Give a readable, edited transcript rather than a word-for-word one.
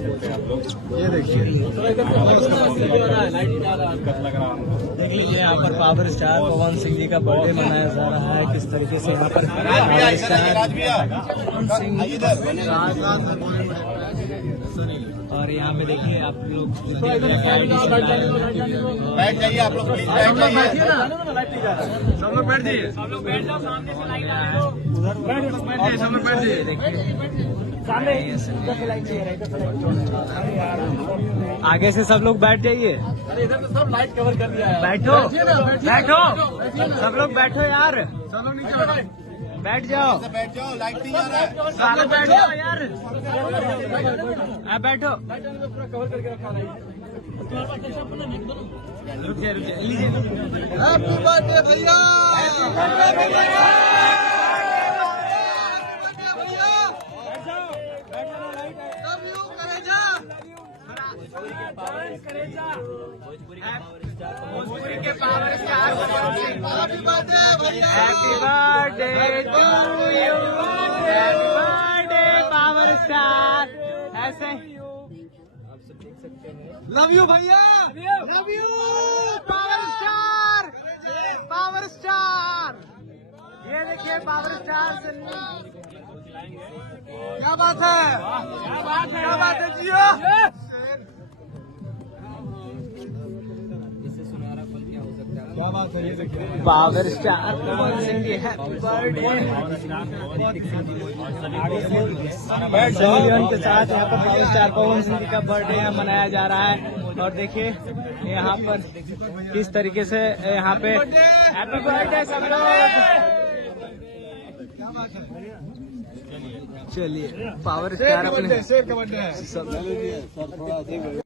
ये देखिए देख लीजिए यहाँ पर पावर स्टार पवन सिंह जी का बर्थडे मनाया जा रहा है। किस तरीके से यहाँ पर पावर स्टार और यहाँ पे देखिए आप लोग बैठ जाइए, आप लोग प्लीज बैठ जाइए। सब लोग बैठ जाइए, सब लोग बैठ जाओ, सामने से लाइट आ रही है, बैठ जाइए, सब लोग बैठ जाइए। आगे से सब लोग बैठ जाइए। इधर तो सब लाइट कवर कर दिया है। बैठो बैठो सब लोग बैठो यार, सब लोग नीचे बैठ जाओ, बैठ जाओ, लाइट नहीं आ रहा है। सब लोग बैठ जाओ यार, आप बैठो। पूरा कवर करके रखा है। रुकिए लीजिए। हैप्पी बर्थडे भैया, भोजपुरी के पावर स्टार हैप्पी बर्थडे भैया, happy birthday to you, happy birthday power star. ऐसे लव यू भैया, love you power star, power star. ये देखिए पावर स्टार सन्नी, क्या बात है, क्या बात है जियो। क्या बात है, ये देखिए power star Pawan Singh ji happy birthday. Sunny Leone के साथ यहाँ पर पावर स्टार पवन सिंह जी का बर्थडे यहाँ मनाया जा रहा है। और देखिए यहाँ पर किस तरीके से यहाँ पे हैप्पी बर्थडे सब लोग। चलिए पावर स्टार अपने शेर का बर्थडे है। सब